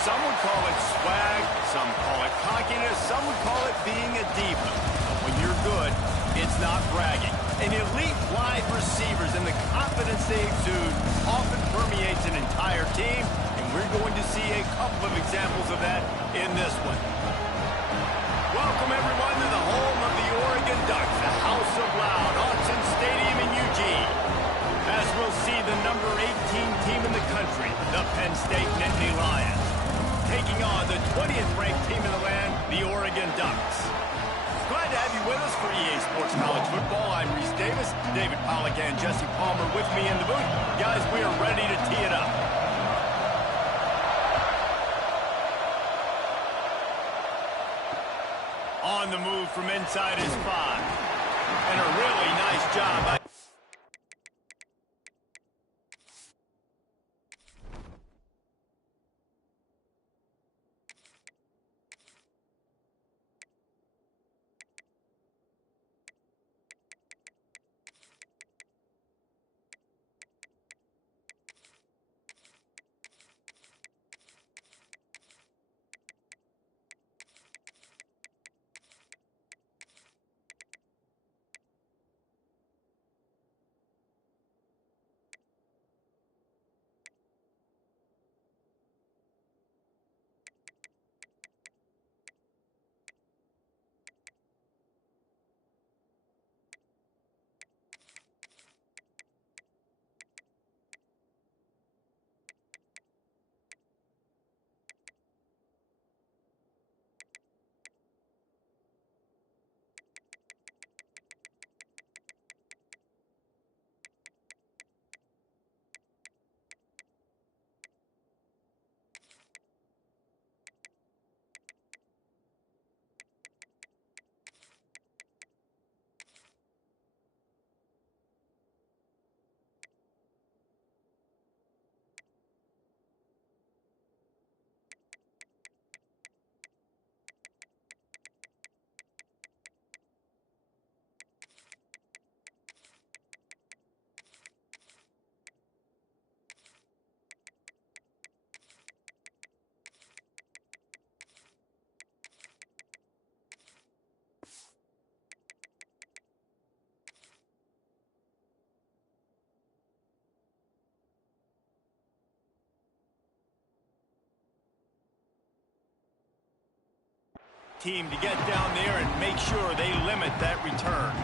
Some would call it swag, some call it cockiness, some would call it being a diva. But when you're good, it's not bragging. An elite wide receivers and the confidence they exude often permeates an entire team, and we're going to see a couple of examples of that in this one. Welcome, everyone, to the home of the Oregon Ducks, the House of Loud, Autzen Stadium in Eugene. As we'll see the number 18 team in the country, the Penn State Nittany Lions, taking on the 20th ranked team in the land, the Oregon Ducks. Glad to have you with us for EA Sports College Football. I'm Reese Davis, David Pollack and Jesse Palmer with me in the booth. Guys, we are ready to tee it up. On the move from inside his 5. And a really nice job by team to get down there and make sure they limit that return.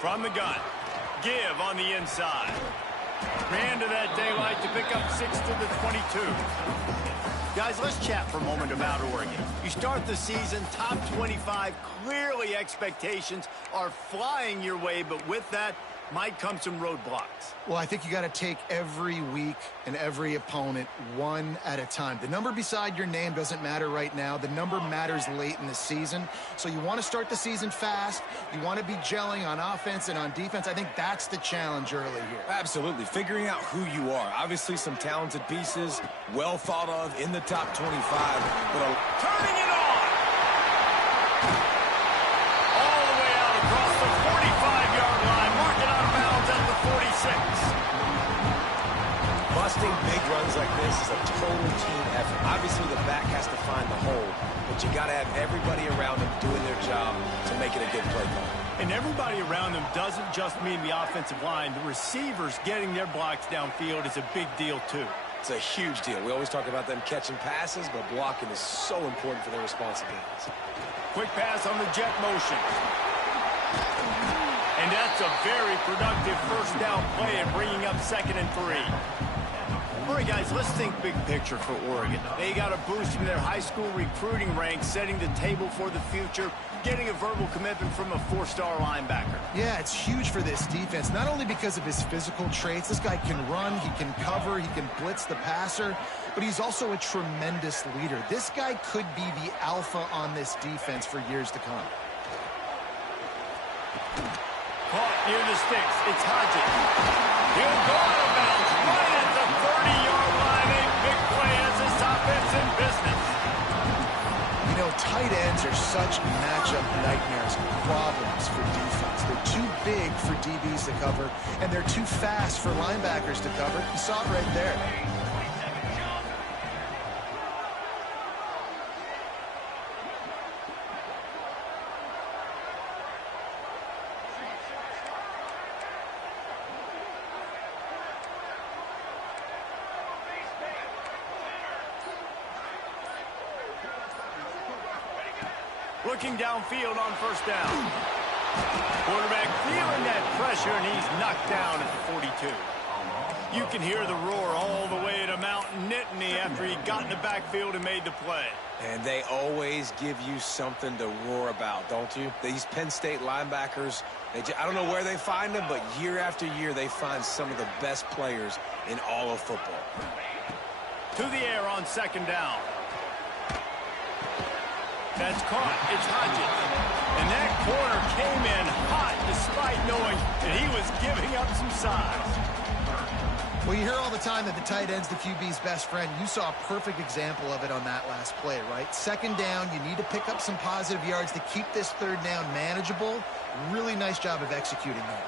From the gun, give on the inside. Ran to that daylight to pick up 6 to the 22. Guys, let's chat for a moment about Oregon. You start the season top 25. Clearly expectations are flying your way, but with that, might come some roadblocks. Well, I think you got to take every week and every opponent one at a time. The number beside your name doesn't matter right now. The number matters late in the season. So you want to start the season fast. You want to be gelling on offense and on defense. I think that's the challenge early here. Absolutely. Figuring out who you are. Obviously some talented pieces, well thought of in the top 25. But turning it on! All the way out across the 45-yard line, marking out of bounds at the 46. Busting big runs like this is a total team effort. Obviously, the back has to find the hole, but you got to have everybody around them doing their job to make it a good play call. And everybody around them doesn't just mean the offensive line. The receivers getting their blocks downfield is a big deal, too. It's a huge deal. We always talk about them catching passes, but blocking is so important for their responsibilities. Quick pass on the jet motion. And that's a very productive first down play and bringing up 2nd and 3. All right, guys, let's think big picture for Oregon. They got a boost from their high school recruiting ranks, setting the table for the future, getting a verbal commitment from a 4-star linebacker. Yeah, it's huge for this defense, not only because of his physical traits. This guy can run, he can cover, he can blitz the passer, but he's also a tremendous leader. This guy could be the alpha on this defense for years to come. Caught near the sticks. It's Hodges. He'll go out of bounds right at the 30-yard line. A big play as this offense in business. You know, tight ends are such matchup nightmares, problems for defense. They're too big for DBs to cover, and they're too fast for linebackers to cover. You saw it right there. Looking downfield on first down. Quarterback feeling that pressure, and he's knocked down at the 42. You can hear the roar all the way to Mount Nittany after he got in the backfield and made the play. And they always give you something to roar about, don't you? These Penn State linebackers, I don't know where they find them, but year after year they find some of the best players in all of football. To the air on 2nd down. That's caught. It's Hodges. And that corner came in hot despite knowing that he was giving up some size. Well, you hear all the time that the tight end's the QB's best friend. You saw a perfect example of it on that last play, right? 2nd down, you need to pick up some positive yards to keep this 3rd down manageable. Really nice job of executing that.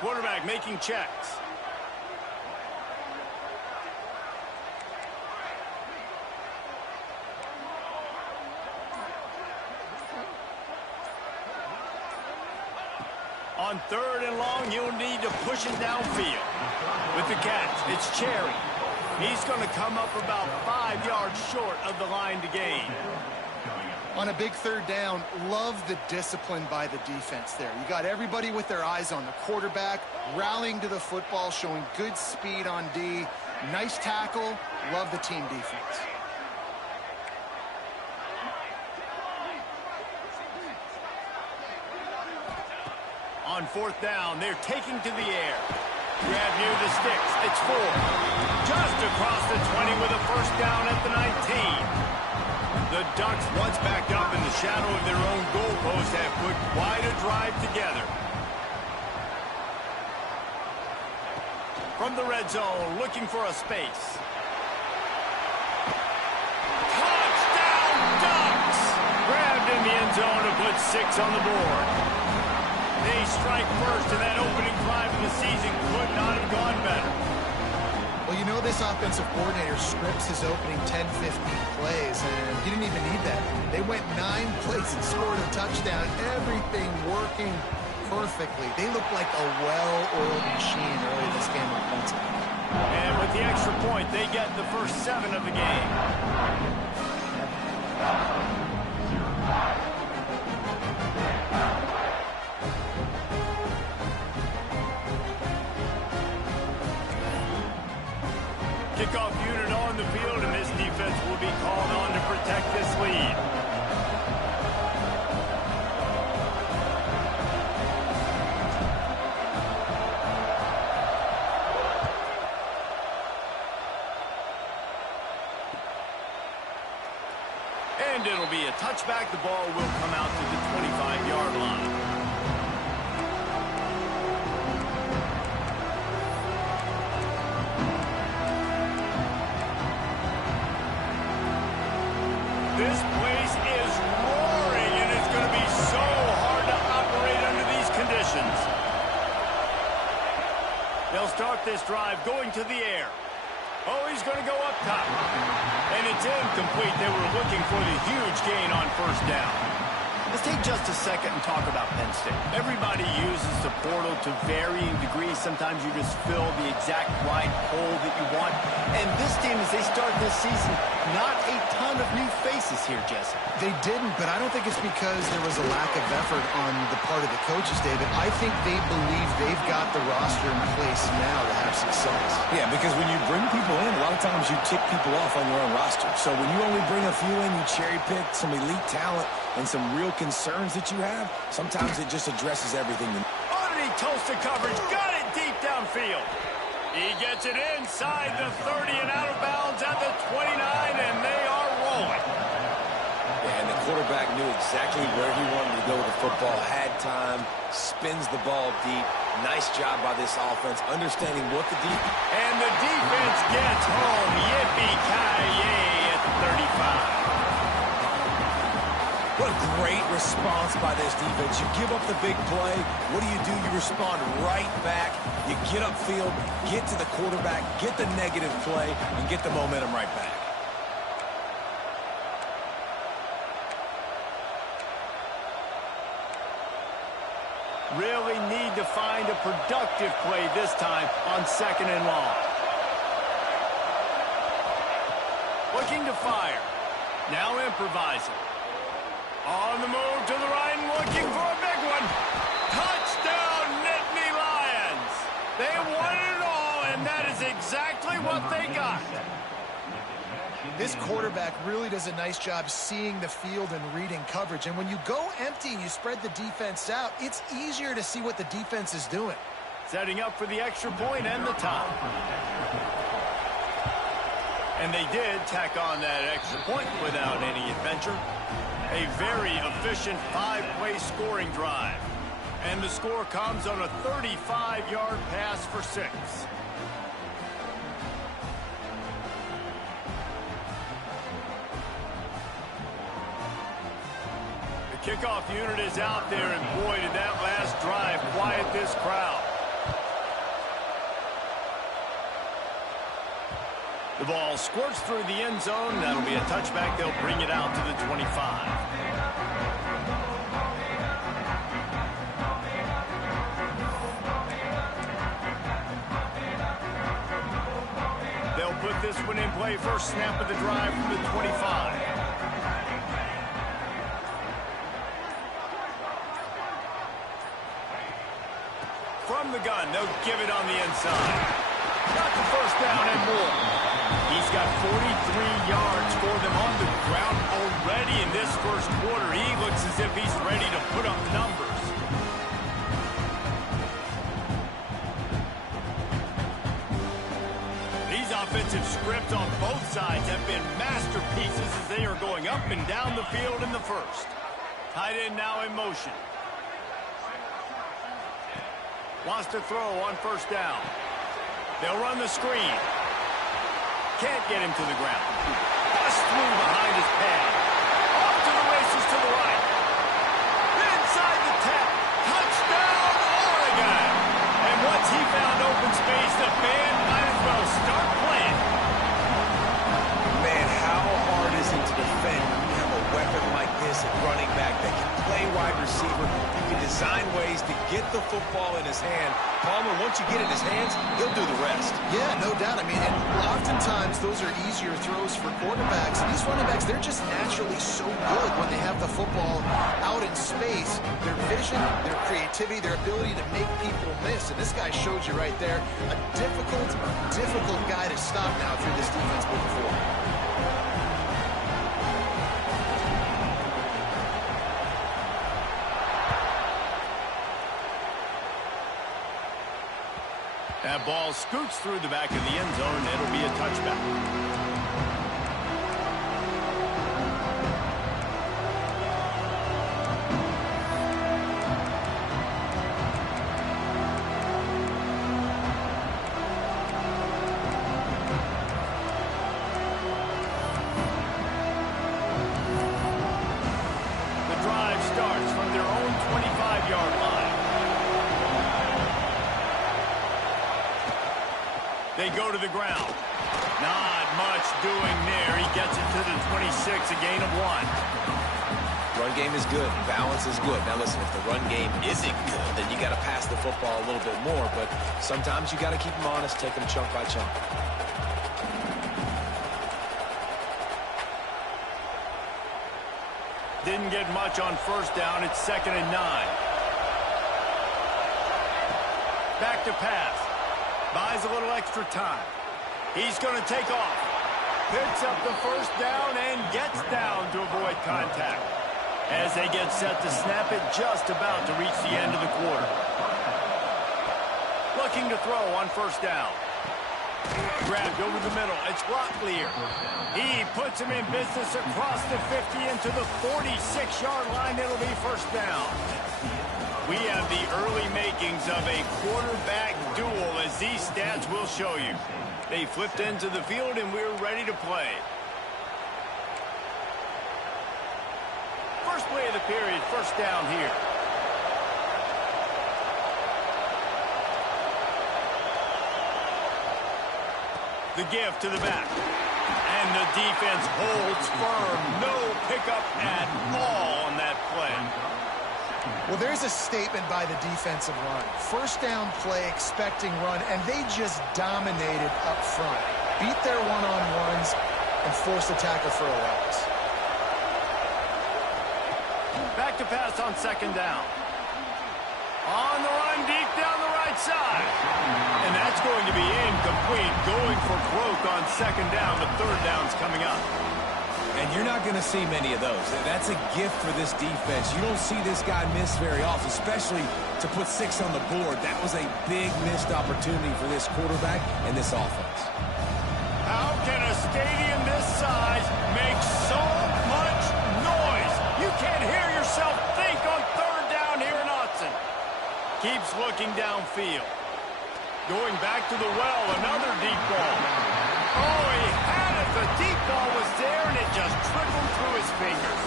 Quarterback making checks. On 3rd and long, you'll need to push it downfield. With the catch, it's Cherry. He's going to come up about 5 yards short of the line to gain. On a big 3rd down, love the discipline by the defense there. You got everybody with their eyes on the quarterback, rallying to the football, showing good speed on D. Nice tackle. Love the team defense. On 4th down, they're taking to the air. Grab near the sticks. It's 4. Just across the 20 with a first down at the 19. The Ducks, once backed up in the shadow of their own goalpost, have put quite a drive together. From the red zone, looking for a space. Touchdown, Ducks! Grabbed in the end zone to put 6 on the board. They strike first, and that opening drive of the season could not have gone better. Well, you know this offensive coordinator scripts his opening 10, 15 plays, and he didn't even need that. They went 9 plays and scored a touchdown. Everything working perfectly. They look like a well-oiled machine early in this game offensively. And with the extra point, they get the first 7 of the game. Kickoff unit on the field, and this defense will be called on to protect this lead. it'll be a touchback. The ball will come out to the 25-yard line. This place is roaring, and it's going to be so hard to operate under these conditions. They'll start this drive going to the air. Oh, he's going to go up top. And it's incomplete. They were looking for the huge gain on first down. Let's take just a second and talk about Penn State. Everybody uses the portal to varying degrees. Sometimes you just fill the exact right hole that you want. And this team, as they start this season, not a ton of new faces here, Jesse. They didn't, but I don't think it's because there was a lack of effort on the part of the coaches, David. I think they believe they've got the roster in place now to have success. Yeah, because when you bring people in, a lot of times you tick people off on your own roster. So when you only bring a few in, you cherry pick some elite talent and some real concerns that you have, sometimes it just addresses everything. Underneath toasted coverage, got it deep downfield. He gets it inside the 30 and out of bounds at the 29, and they are rolling. Yeah, and the quarterback knew exactly where he wanted to go with the football, had time, spins the ball deep. Nice job by this offense, understanding what the defense... And the defense gets home. Yippee-ki-yay at the 35. What a great response by this defense. You give up the big play. What do? You respond right back. You get upfield, get to the quarterback, get the negative play, and get the momentum right back. Really need to find a productive play this time on second and long. Looking to fire. Now improvising. On the move to the right and looking for a big one. Touchdown, Nittany Lions. They wanted it all, and that is exactly what they got. This quarterback really does a nice job seeing the field and reading coverage. And when you go empty and you spread the defense out, it's easier to see what the defense is doing. Setting up for the extra point and the tie. And they did tack on that extra point without any adventure. A very efficient 5-play scoring drive. And the score comes on a 35-yard pass for 6. The kickoff unit is out there, and boy, did that last drive quiet this crowd. The ball squirts through the end zone. That'll be a touchback. They'll bring it out to the 25. They'll put this one in play. First snap of the drive from the 25. From the gun, they'll give it on the inside. Got the first down and more. He's got 43 yards for them on the ground already in this first quarter. He looks as if he's ready to put up numbers. These offensive scripts on both sides have been masterpieces as they are going up and down the field in the first. Tight end now in motion. Wants to throw on first down. They'll run the screen. Can't get him to the ground. Bust through behind his pad. Off to the races to the right. Inside the 10. Touchdown, Oregon. And once he found open space, the band might as well start playing. Man, how hard is it to defend when you have a weapon like this at running back that can play wide receiver? You can design ways to get the football in his hand. Palmer, once you get it in his hands, he'll do the rest. Yeah, no doubt. I mean, and oftentimes those are easier throws for quarterbacks. And these running backs, they're just naturally so good when they have the football out in space. Their vision, their creativity, their ability to make people miss. And this guy showed you right there, a difficult guy to stop now through this defense moving forward. That ball scoots through the back of the end zone. It'll be a touchback. They go to the ground. Not much doing there. He gets it to the 26, a gain of 1. Run game is good. Balance is good. Now, listen, if the run game isn't good, then you got to pass the football a little bit more. But sometimes you got to keep them honest, take them chunk by chunk. Didn't get much on first down. It's 2nd and 9. Back to pass. Buys a little extra time. He's going to take off. Picks up the first down and gets down to avoid contact. As they get set to snap it, just about to reach the end of the quarter. Looking to throw on first down. Grabbed over the middle. It's Locklear. He puts him in business across the 50 into the 46-yard line. It'll be first down. We have the early makings of a quarterback duel, as these stats will show you. They flipped into the field, and we're ready to play. First play of the period, first down here. The give to the back. And the defense holds firm. No pickup at all on that play. Well, there's a statement by the defensive line. First down play, expecting run, and they just dominated up front. Beat their one-on-ones and forced the tackle for a loss. Back to pass on second down. On the run, deep down the right side. And that's going to be incomplete. Going for broke on second down. The third down's coming up. And you're not going to see many of those. That's a gift for this defense. You don't see this guy miss very often, especially to put 6 on the board. That was a big missed opportunity for this quarterback and this offense. How can a stadium this size make so much noise? You can't hear yourself think on third down here in Autzen. Keeps looking downfield. Going back to the well, another deep ball. Oh, he had it. The deep ball was there, and it just trickled through his fingers.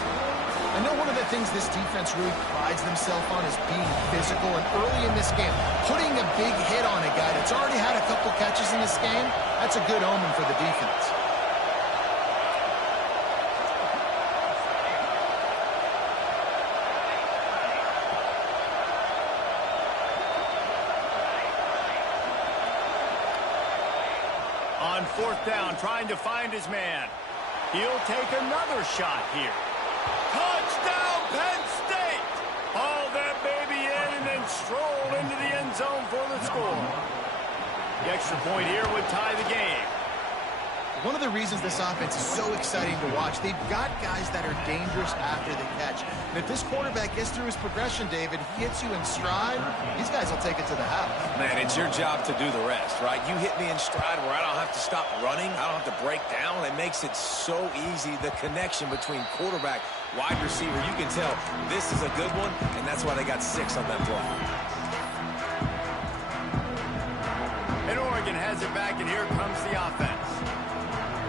I know one of the things this defense really prides themselves on is being physical, and early in this game, putting a big hit on a guy that's already had a couple catches in this game, that's a good omen for the defense. On fourth down, trying to find his man. He'll take another shot here. Touchdown, Penn State! Haul that baby in and then stroll into the end zone for the score. The extra point here would tie the game. One of the reasons this offense is so exciting to watch, they've got guys that are dangerous after the catch. And if this quarterback gets through his progression, David, he hits you in stride, these guys will take it to the house. Man, it's your job to do the rest, right? You hit me in stride where I don't have to stop running. I don't have to break down. It makes it so easy, the connection between quarterback, wide receiver. You can tell this is a good one, and that's why they got 6 on that play. And Oregon has it back, and here comes the offense.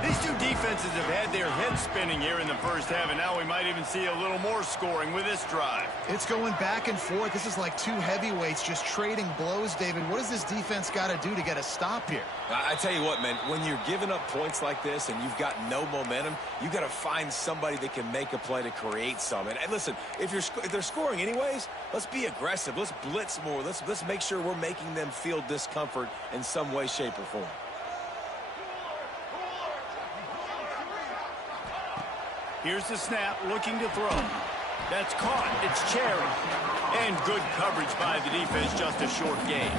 These two defenses have had their heads spinning here in the first half, and now we might even see a little more scoring with this drive. It's going back and forth. This is like two heavyweights just trading blows, David. What does this defense got to do to get a stop here? I tell you what, man, when you're giving up points like this and you've got no momentum, you got to find somebody that can make a play to create some. And listen, if they're scoring anyways, let's be aggressive. Let's blitz more. Let's make sure we're making them feel discomfort in some way, shape, or form. Here's the snap, looking to throw. That's caught. It's Cherry. And good coverage by the defense, just a short gain.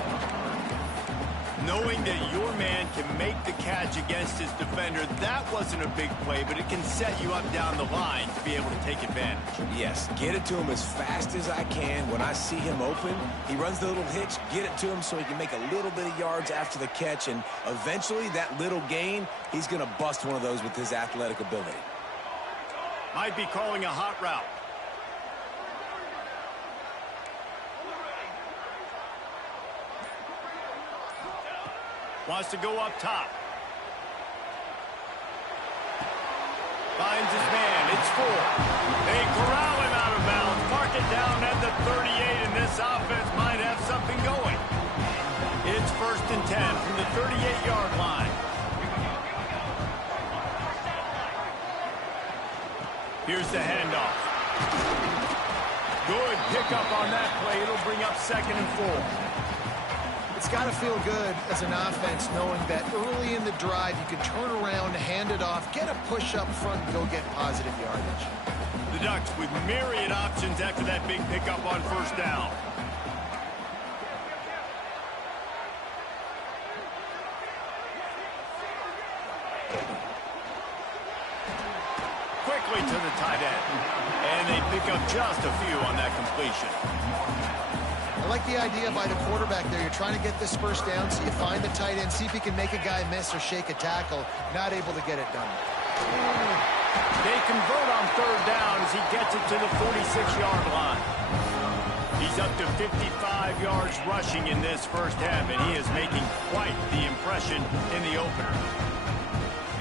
Knowing that your man can make the catch against his defender, that wasn't a big play, but it can set you up down the line to be able to take advantage. Yes, get it to him as fast as I can. When I see him open, he runs the little hitch, get it to him so he can make a little bit of yards after the catch, and eventually that little gain, he's going to bust one of those with his athletic ability. Might be calling a hot route. Wants to go up top. Finds his man. It's 4. They corral him out of bounds. Mark it down at the 38, and this offense might have something going. It's first and 10 from the 38-yard line. Here's the handoff. Good pickup on that play. It'll bring up 2nd and 4. It's got to feel good as an offense knowing that early in the drive you can turn around, hand it off, get a push up front, and go get positive yardage. The Ducks with myriad options after that big pickup on 1st down. Quickly to the tight end. And they pick up just a few on that completion. I like the idea by the quarterback there. You're trying to get this 1st down, so you find the tight end, see if he can make a guy miss or shake a tackle. Not able to get it done. They convert on 3rd down as he gets it to the 46-yard line. He's up to 55 yards rushing in this 1st half, and he is making quite the impression in the opener.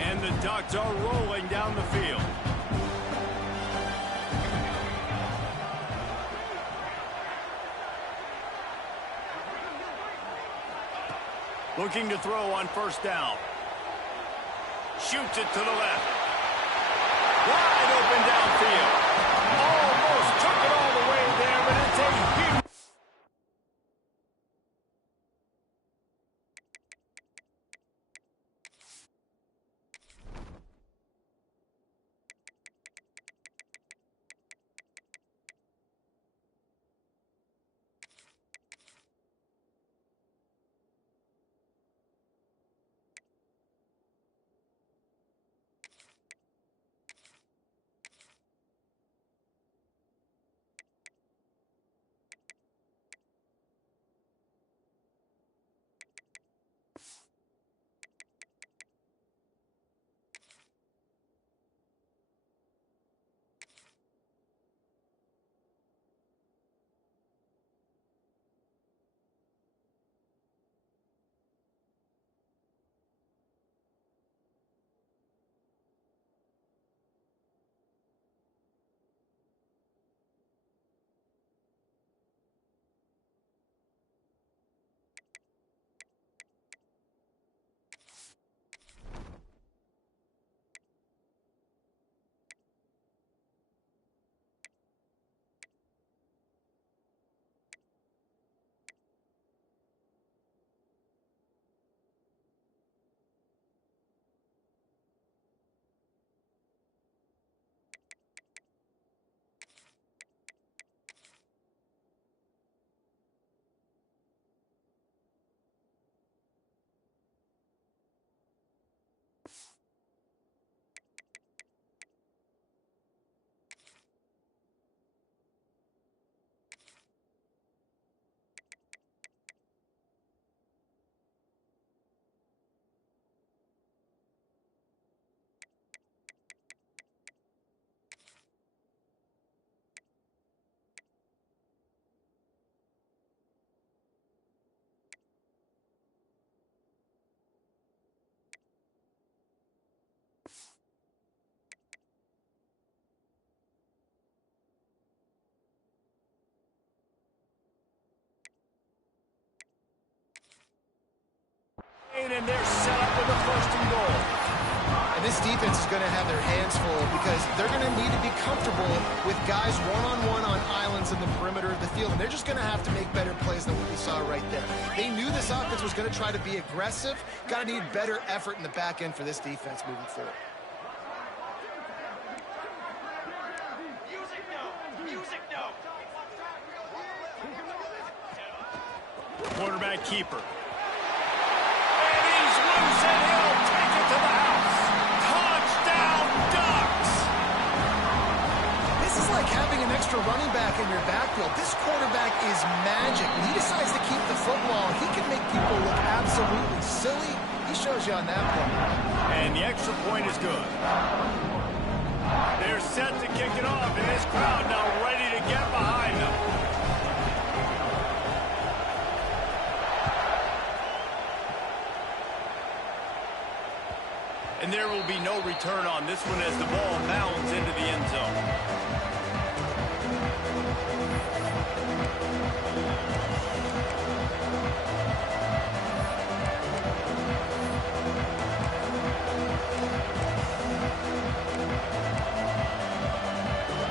And the Ducks are rolling down the field. Looking to throw on 1st down. Shoots it to the left. Wide open downfield. Almost took it all the way there, but it's a huge... And they're set up with a 1st and goal. And this defense is going to have their hands full because they're going to need to be comfortable with guys one-on-one on islands in the perimeter of the field. And they're just going to have to make better plays than what we saw right there. They knew this offense was going to try to be aggressive. Got to need better effort in the back end for this defense moving forward. Quarterback keeper. And he's loose and he'll take it to the house. Touchdown, Ducks! This is like having an extra running back in your backfield. This quarterback is magic. When he decides to keep the football, he can make people look absolutely silly. He shows you on that play. And the extra point is good. They're set to kick it off, and this crowd now ready to get behind them. And there will be no return on this one as the ball bounds into the end zone.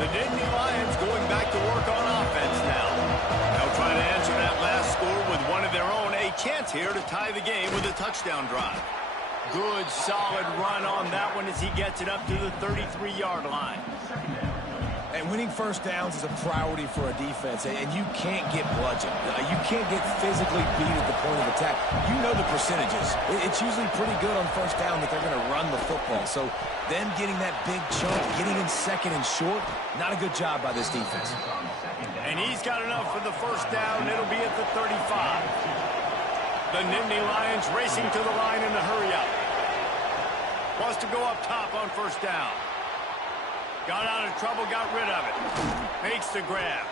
The Nittany Lions going back to work on offense now. They'll try to answer that last score with one of their own. A chance here to tie the game with a touchdown drive. Good, solid run on that one as he gets it up to the 33-yard line. And winning first downs is a priority for a defense, and you can't get bludgeoned. You can't get physically beat at the point of attack. You know the percentages. It's usually pretty good on first down that they're going to run the football. So them getting that big chunk, getting in second and short, not a good job by this defense. And he's got enough for the first down. It'll be at the 35. The Nittany Lions racing to the line in the hurry-up. Wants to go up top on first down. Got out of trouble, got rid of it. Makes the grab.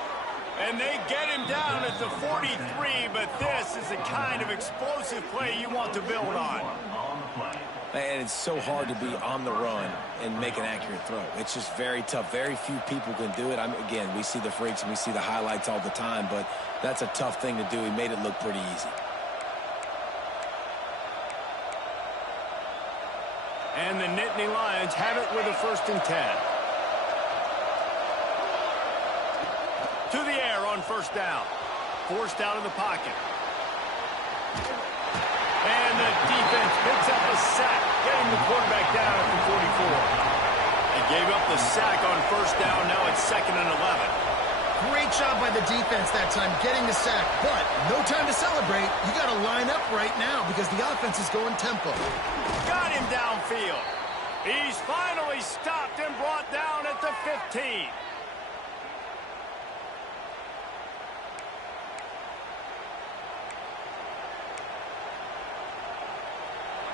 And they get him down at the 43, but this is the kind of explosive play you want to build on. And it's so hard to be on the run and make an accurate throw. It's just very tough. Very few people can do it. Again, we see the freaks and we see the highlights all the time, but that's a tough thing to do. He made it look pretty easy. And the Nittany Lions have it with a 1st and 10. To the air on first down. Forced out of the pocket. And the defense picks up a sack, getting the quarterback down at the 44. They gave up the sack on first down. Now it's 2nd and 11. Great job by the defense that time getting the sack, but no time to celebrate. You got to line up right now because the offense is going tempo. Got him downfield. He's finally stopped and brought down at the 15.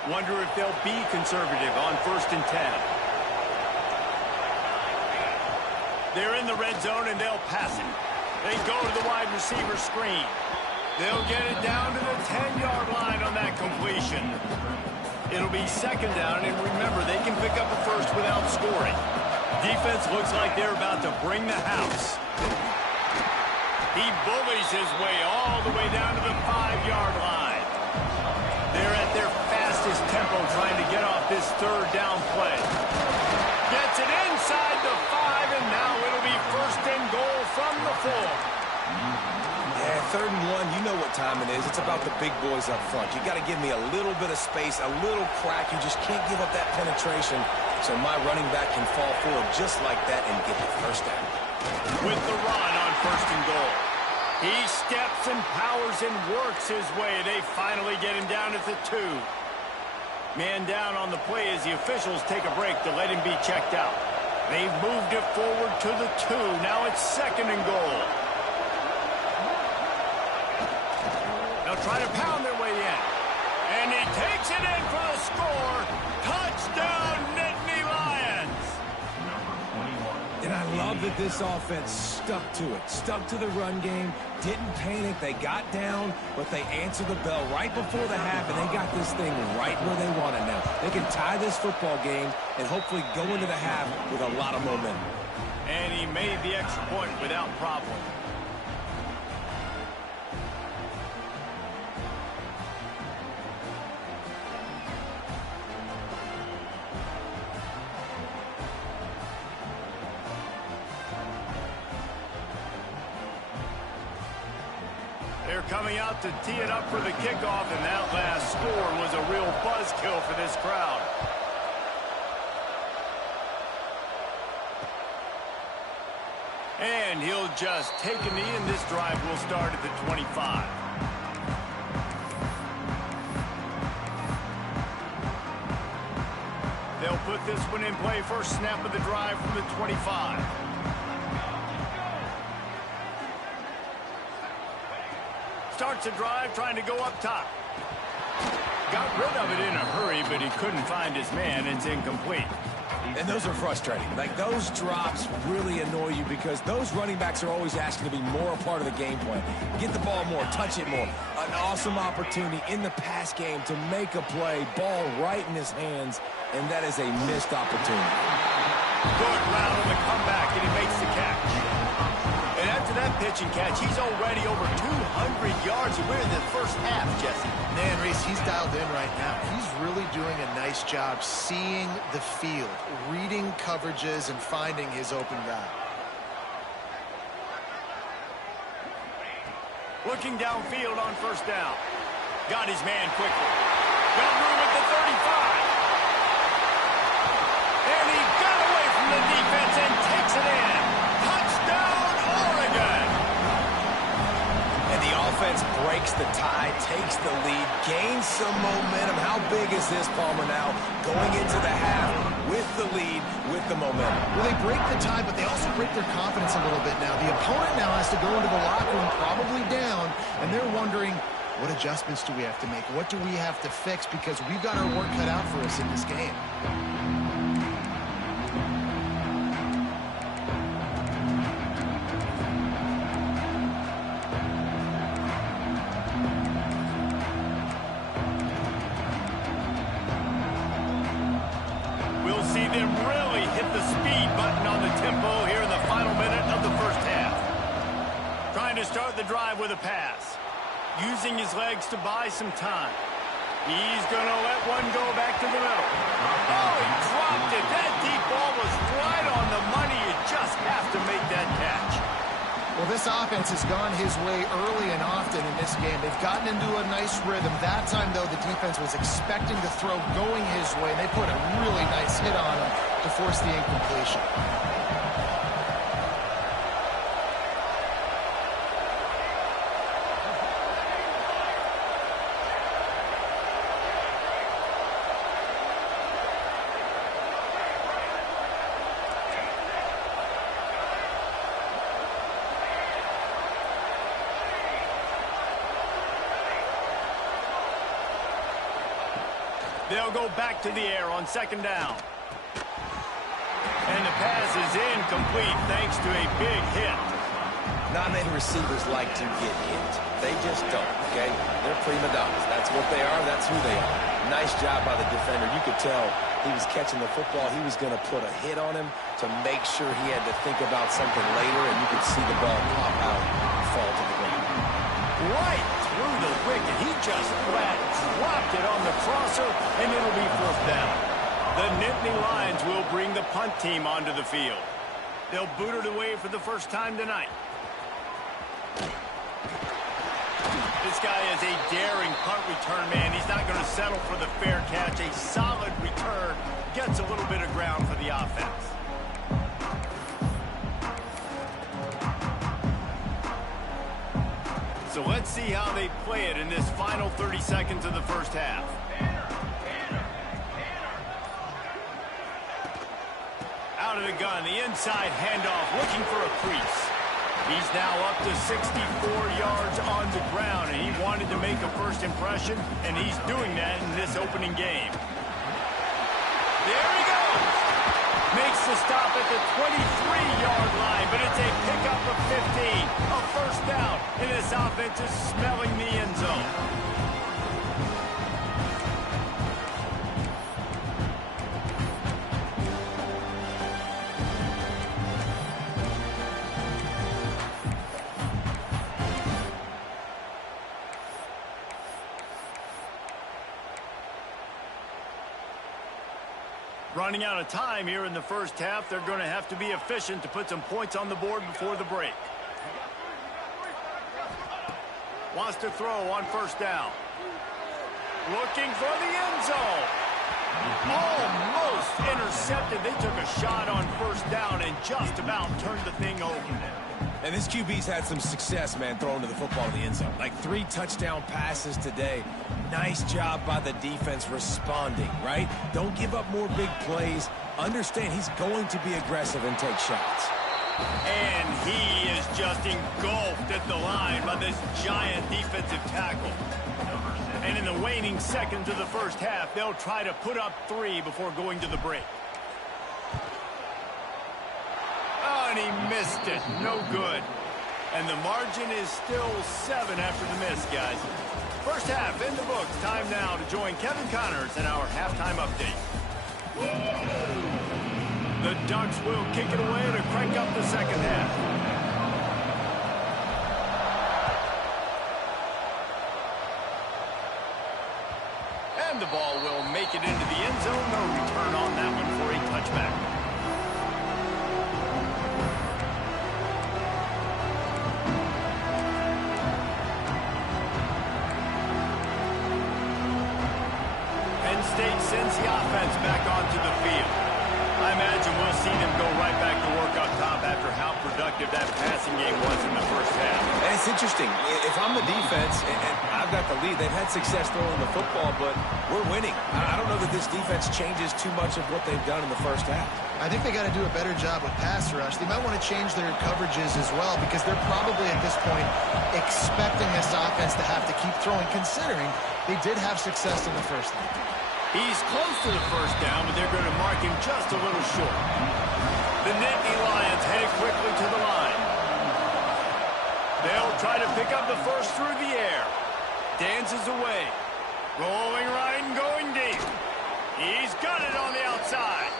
Wonder if they'll be conservative on 1st and 10. They're in the red zone and they'll pass it. They go to the wide receiver screen. They'll get it down to the 10-yard line on that completion. It'll be 2nd down, and remember, they can pick up a first without scoring. Defense looks like they're about to bring the house. He bullies his way all the way down to the 5-yard line. They're at their fastest tempo trying to get off this 3rd down play. Gets it inside the 5, and now it'll be 1st and goal from the 4. Yeah, 3rd and 1, you know what time it is. It's about the big boys up front. You got to give me a little bit of space, a little crack. You just can't give up that penetration so my running back can fall forward just like that and get the first down. With the run on 1st and goal. He steps and powers and works his way. They finally get him down at the 2. Man down on the play as the officials take a break to let him be checked out. They've moved it forward to the 2. Now it's 2nd and goal. They'll try to pound their way in. And he takes it in for the score. Touchdown, Nittany Lions. And I love that this offense stuck to it, stuck to the run game, didn't panic. They got down, but they answered the bell right before the half, and they got this thing right where they want it now. They can tie this football game and hopefully go into the half with a lot of momentum. And he made the extra point without problem. They're coming out to tee it up for the kickoff, and that last score was a real buzzkill for this crowd. And he'll just take a knee, and this drive will start at the 25. They'll put this one in play. First snap of the drive from the 25. Starts a drive trying to go up top. Got rid of it in a hurry, but he couldn't find his man. It's incomplete. And those are frustrating. Like, those drops really annoy you because those running backs are always asking to be more a part of the game plan. Get the ball more, touch it more. An awesome opportunity in the pass game to make a play, ball right in his hands, and that is a missed opportunity. Good route on the comeback, and he makes the catch. And after that pitch and catch, he's already over 200 yards, and we're in the first half, Jesse. Man, Reese, he's dialed in right now. He's really doing a nice job seeing the field, reading coverages, and finding his open guy. Looking downfield on first down. Got his man quickly. Got room at the 35. And he got away from the defense and takes it in. Touchdown, Oregon! And the offense breaks the tie, takes the lead, gains some momentum. How big is this, Palmer, now? Going into the half with the lead, with the momentum. Well, they break the tie, but they also break their confidence a little bit now. The opponent now has to go into the locker room probably down, and they're wondering, what adjustments do we have to make? What do we have to fix? Because we've got our work cut out for us in this game. We'll see them really hit the speed button on the tempo here in the final minute of the first half. Trying to start the drive with a pass. Using his legs to buy some time. He's going to let one go back to the middle. Oh, he dropped it. That deep ball was right on the money. You just have to make that catch. Well, this offense has gone his way early and often in this game. They've gotten into a nice rhythm. That time, though, the defense was expecting the throw going his way, and they put a really nice hit on him to force the incompletion. They'll go back to the air on second down. And the pass is incomplete thanks to a big hit. Not many receivers like to get hit. They just don't, okay? They're prima donnas. That's what they are. That's who they are. Nice job by the defender. You could tell he was catching the football. He was going to put a hit on him to make sure he had to think about something later, and you could see the ball pop out and fall to the ground. Right through the wicket. He just flat dropped it on the crosser, and it'll be fourth down. The Nittany Lions will bring the punt team onto the field. They'll boot it away for the first time tonight. This guy is a daring punt return man. He's not going to settle for the fair catch. A solid return gets a little bit of ground for the offense. So let's see how they play it in this final 30 seconds of the first half. Out of the gun, the inside handoff, looking for a crease. He's now up to 64 yards on the ground, and he wanted to make a first impression, and he's doing that in this opening game. There he goes! Makes the stop at the 23-yard line, but it's a pickup of 15. A first down, and this offense is smelling the end zone. Running out of time here in the first half. They're going to have to be efficient to put some points on the board before the break. Wants to throw on first down. Looking for the end zone. Almost intercepted. They took a shot on first down and just about turned the thing over. And this QB's had some success, man, throwing to the football in the end zone. Like 3 touchdown passes today. Nice job by the defense responding, right? Don't give up more big plays. Understand he's going to be aggressive and take shots. And he is just engulfed at the line by this giant defensive tackle. And in the waning seconds of the first half, they'll try to put up 3 before going to the break. Oh, and he missed it. No good. And the margin is still 7 after the miss, guys. First half in the books. Time now to join Kevin Connors in our halftime update. The Ducks will kick it away to crank up the second half. And the ball will make it into the end zone. No return on that one for a touchback. State sends the offense back onto the field. I imagine we'll see them go right back to work up top after how productive that passing game was in the first half. And it's interesting. If I'm the defense and I've got the lead, they've had success throwing the football, but we're winning. I don't know that this defense changes too much of what they've done in the first half. I think they got to do a better job with pass rush. They might want to change their coverages as well because they're probably at this point expecting this offense to have to keep throwing, considering they did have success in the first half. He's close to the first down, but they're going to mark him just a little short. The Nittany Lions headed quickly to the line. They'll try to pick up the first through the air. Dances away. Rolling right and going deep. He's got it on the outside.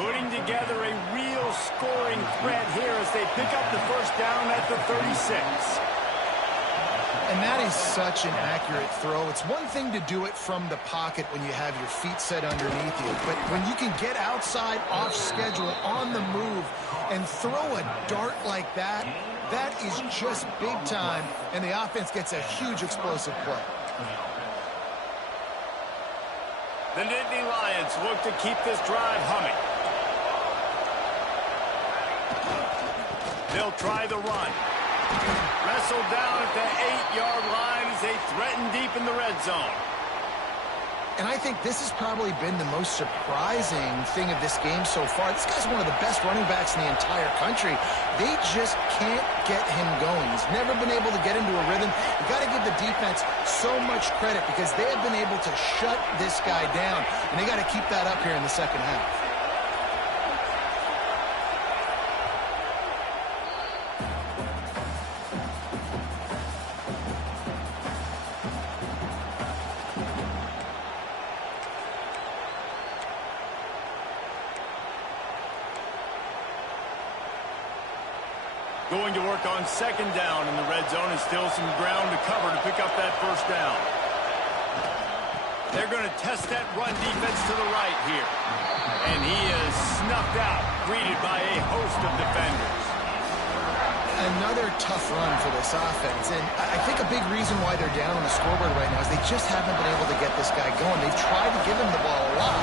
Putting together a real scoring threat here as they pick up the first down at the 36. And that is such an accurate throw. It's one thing to do it from the pocket when you have your feet set underneath you, but when you can get outside, off schedule, on the move, and throw a dart like that, that is just big time, and the offense gets a huge explosive play. The Nittany Lions look to keep this drive humming. They'll try the run. Wrestled down at the 8-yard line as they threaten deep in the red zone. And I think this has probably been the most surprising thing of this game so far. This guy's one of the best running backs in the entire country. They just can't get him going. He's never been able to get into a rhythm. You got to give the defense so much credit because they have been able to shut this guy down. And they got to keep that up here in the second half. Going to work on second down in the red zone and still some ground to cover to pick up that first down. They're going to test that run defense to the right here. And he is snuffed out, greeted by a host of defenders. Another tough run for this offense. And I think a big reason why they're down on the scoreboard right now is they just haven't been able to get this guy going. They've tried to give him the ball a lot.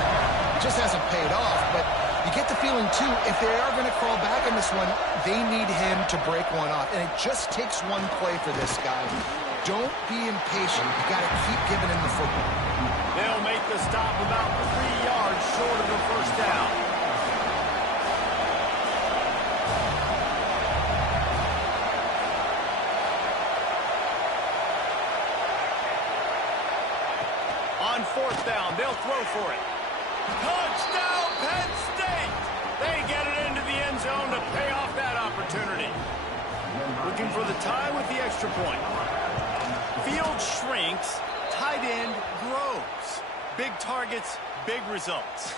It just hasn't paid off. But you get the feeling, too, if they are going to crawl back in this one, they need him to break one off. And it just takes one play for this guy. Don't be impatient. You got to keep giving him the football. They'll make the stop about 3 yards short of the first down. On fourth down, they'll throw for it. Touchdown, Penn State! They get it into the end zone to pay off that opportunity. Looking for the tie with the extra point. Field shrinks, tight end grows. Big targets, big results.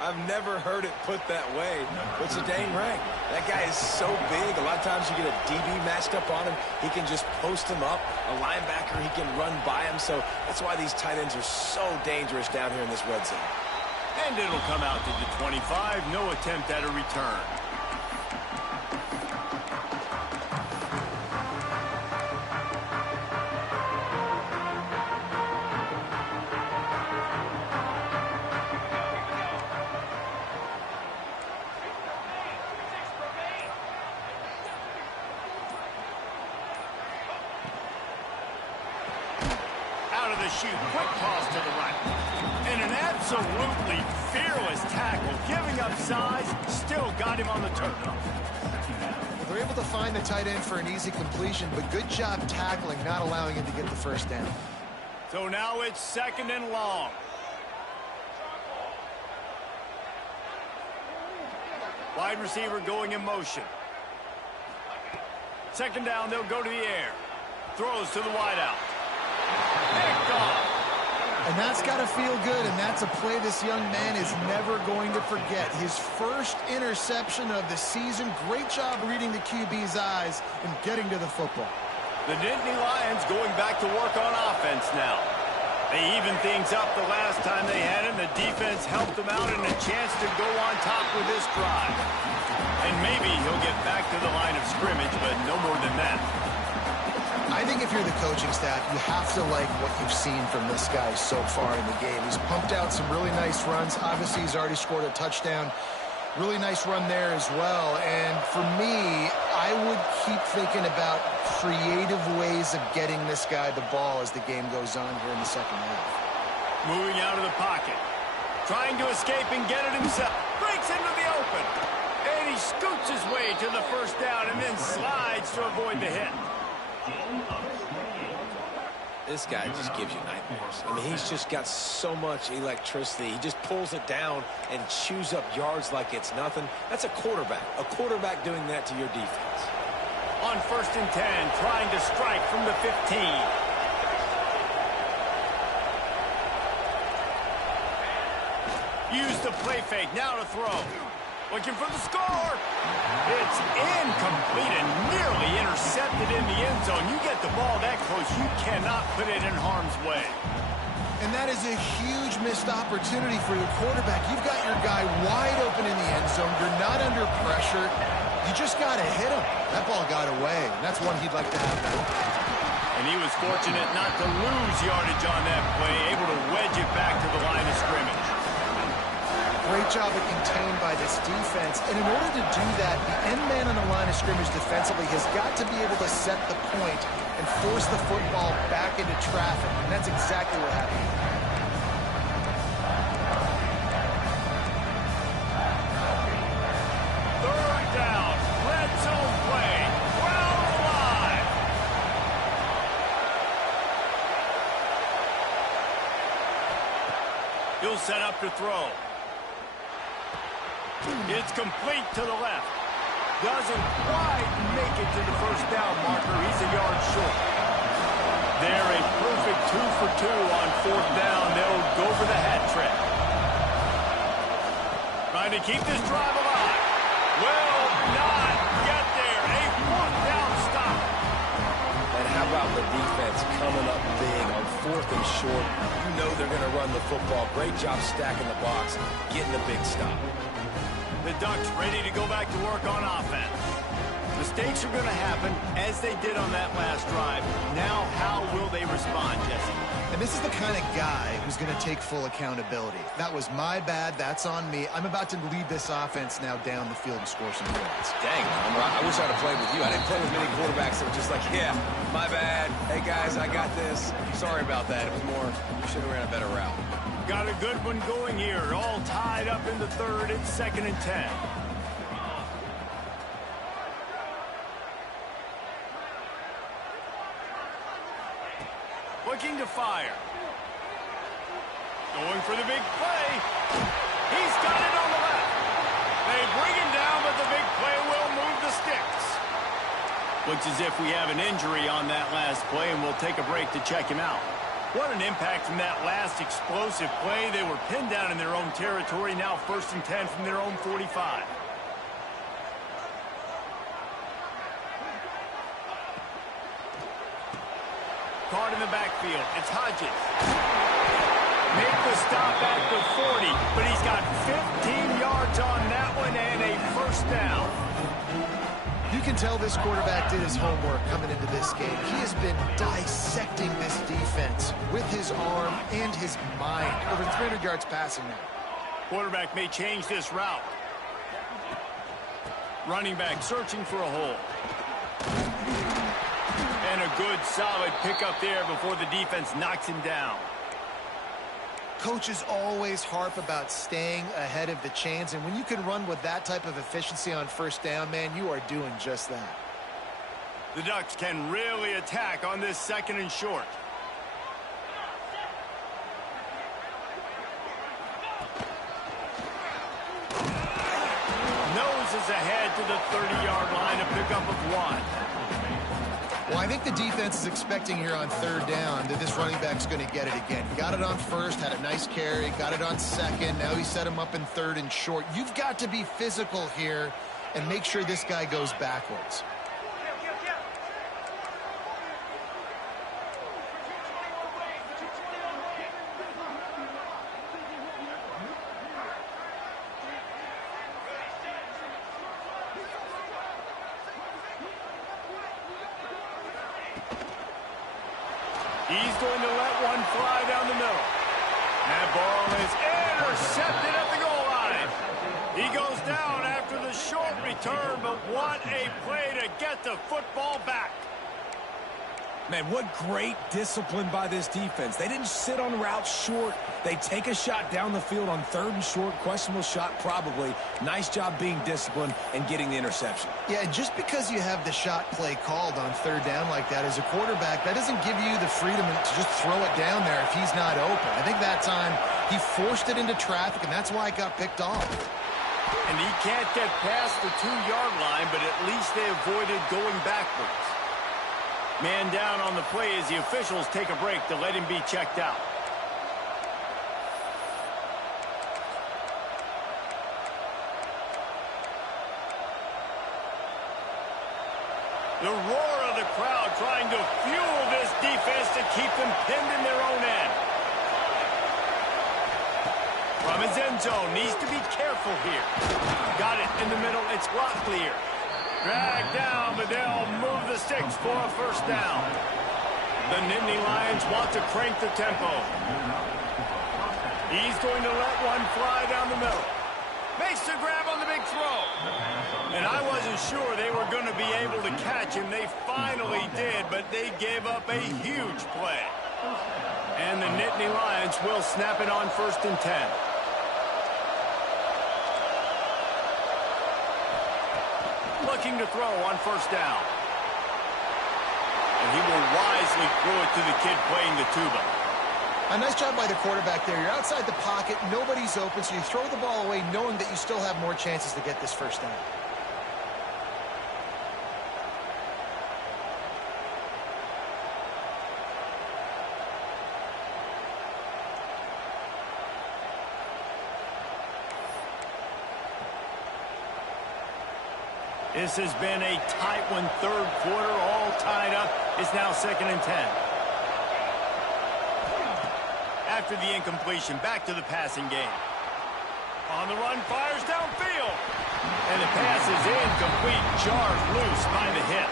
I've never heard it put that way, but it's a dang right. That guy is so big. A lot of times you get a DB matched up on him. He can just post him up. A linebacker, he can run by him. So that's why these tight ends are so dangerous down here in this red zone. And it'll come out to the 25. No attempt at a return. Out of the chute, quick toss to the right. And an absolutely fearless tackle, giving up size, still got him on the turf. They're able to find the tight end for an easy completion, but good job tackling, not allowing him to get the first down. So now it's second and long. Wide receiver going in motion. Second down, they'll go to the air. Throws to the wideout. Picked off. And that's got to feel good, and that's a play this young man is never going to forget. His first interception of the season. Great job reading the QB's eyes and getting to the football. The Nittany Lions going back to work on offense now. They evened things up the last time they had him. The defense helped them out and a chance to go on top with this drive. And maybe he'll get back to the line of scrimmage, but no more than that. I I think if you're the coaching staff, you have to like what you've seen from this guy so far in the game. He's pumped out some really nice runs. Obviously, he's already scored a touchdown. Really nice run there as well. And for me, I would keep thinking about creative ways of getting this guy the ball as the game goes on here in the second half. Moving out of the pocket. Trying to escape and get it himself. Breaks into the open. And he scoots his way to the first down and then slides to avoid the hit. This guy just gives you nightmares. I mean, he's just got so much electricity. He just pulls it down and chews up yards like it's nothing. That's a quarterback. A quarterback doing that to your defense. On 1st and 10, trying to strike from the 15. Use the play fake, now to throw. Looking for the score. It's incomplete and nearly intercepted in the end zone. You get the ball that close, you cannot put it in harm's way. And that is a huge missed opportunity for your quarterback. You've got your guy wide open in the end zone. You're not under pressure. You just got to hit him. That ball got away, and that's one he'd like to have back. And he was fortunate not to lose yardage on that play, able to wedge it back to the line of scrimmage. Great job of contained by this defense. And in order to do that, the end man on the line of scrimmage defensively has got to be able to set the point and force the football back into traffic. And that's exactly what happened. Third down. Red zone play. Crowd alive. He'll set up to throw. It's complete to the left. Doesn't quite make it to the first down marker. He's a yard short. They're a perfect 2 for 2 on 4th down. They'll go for the hat trick. Trying to keep this drive alive. Will not get there. A 4th down stop. And how about the defense coming up big on 4th and short? You know they're going to run the football. Great job stacking the box, getting a big stop. The Ducks ready to go back to work on offense. Mistakes are going to happen, as they did on that last drive. Now, how will they respond, Jesse? And this is the kind of guy who's going to take full accountability. That was my bad. That's on me. I'm about to lead this offense now down the field and score some points. Dang, I wish I'd have played with you. I didn't play with many quarterbacks that were just like, yeah, my bad. Hey, guys, I got this. Sorry about that. It was more, you should have ran a better route. Got a good one going here. All tied up in the third. It's 2nd and 10. Looking to fire. Going for the big play. He's got it on the left. They bring him down, but the big play will move the sticks. Looks as if we have an injury on that last play, and we'll take a break to check him out. What an impact from that last explosive play. They were pinned down in their own territory. Now 1st and 10 from their own 45. Caught in the backfield. It's Hodges. Make the stop at the 40, but he's got 15 yards on that one and a first down. You can tell this quarterback did his homework coming into this game. He has been dissecting this defense with his arm and his mind. Over 300 yards passing now. Quarterback may change this route. Running back searching for a hole. And a good, solid pickup there before the defense knocks him down. Coaches always harp about staying ahead of the chains, and when you can run with that type of efficiency on 1st down, man, you are doing just that. The Ducks can really attack on this 2nd and short. Noses ahead to the 30-yard line, a pickup of 1. Well, I think the defense is expecting here on 3rd down that this running back's going to get it again. Got it on 1st, had a nice carry, got it on 2nd. Now he set him up in 3rd and short. You've got to be physical here and make sure this guy goes backwards. He's going to let one fly down the middle. That ball is intercepted at the goal line. He goes down after the short return, but what a play to get the football back. Man, what great discipline by this defense. They didn't sit on routes short. They take a shot down the field on 3rd and short. Questionable shot, probably. Nice job being disciplined and getting the interception. Yeah, and just because you have the shot play called on 3rd down like that as a quarterback, that doesn't give you the freedom to just throw it down there if he's not open. I think that time he forced it into traffic, and that's why it got picked off. And he can't get past the 2-yard line, but at least they avoided going backwards. Man down on the play as the officials take a break to let him be checked out. The roar of the crowd trying to fuel this defense to keep them pinned in their own end. From his end zone, needs to be careful here. Got it in the middle, it's block clear. Dragged down, but they'll move the sticks for a 1st down. The Nittany Lions want to crank the tempo. He's going to let one fly down the middle. Makes the grab on the big throw. And I wasn't sure they were going to be able to catch him. They finally did, but they gave up a huge play. And the Nittany Lions will snap it on 1st and 10. Looking to throw on 1st down. And he will wisely throw it to the kid playing the tuba. A nice job by the quarterback there. You're outside the pocket, nobody's open, so you throw the ball away knowing that you still have more chances to get this 1st down. This has been a tight one, 3rd quarter, all tied up. It's now 2nd and 10. After the incompletion, back to the passing game. On the run, fires downfield. And the pass is incomplete, jarred loose by the hit.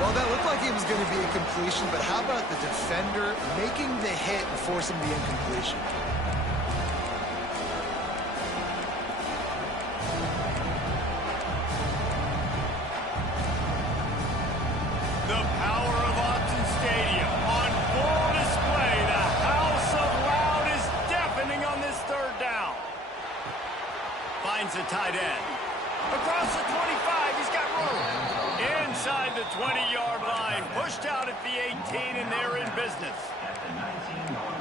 Well, that looked like it was going to be a completion, but how about the defender making the hit and forcing the incompletion? The tight end. Across the 25, he's got room. Inside the 20-yard line, pushed out at the 18, and they're in business.